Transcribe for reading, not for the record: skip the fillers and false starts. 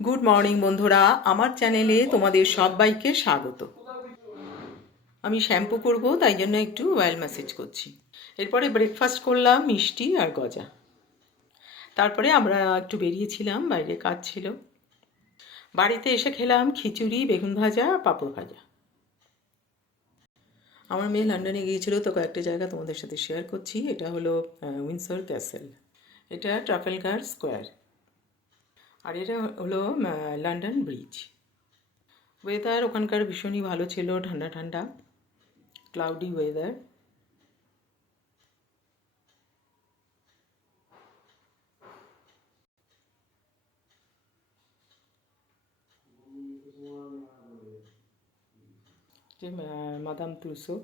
Good morning বন্ধুরা, আমার চ্যানেলে তোমাদের সবাইকে স্বাগত। আমি শ্যাম্পু করব, তাই জন্য একটু অয়েল ম্যাসেজ করছি। এরপরে ব্রেকফাস্ট করলাম মিষ্টি আর গজা। তারপরে আমরা একটু বেরিয়েছিলাম, বাইরে কাজ ছিল। বাড়িতে এসে খেলাম খিচুড়ি, বেগুন ভাজা, পাঁপড় ভাজা। আমার মেয়ে লন্ডনে গিয়েছিল, তো কয়েকটা জায়গা তোমাদের সাথে শেয়ার করছি। এটা হলো উইন্ডসর ক্যাসেল, এটা ট্রাফালগার স্কোয়ার, আর এটা হলো লন্ডন ব্রিজ। ওয়েদার ওখানকার ভীষণই ভালো ছিল, ঠান্ডা ঠান্ডা, ক্লাউডি ওয়েদার। যে মাদাম তুসো,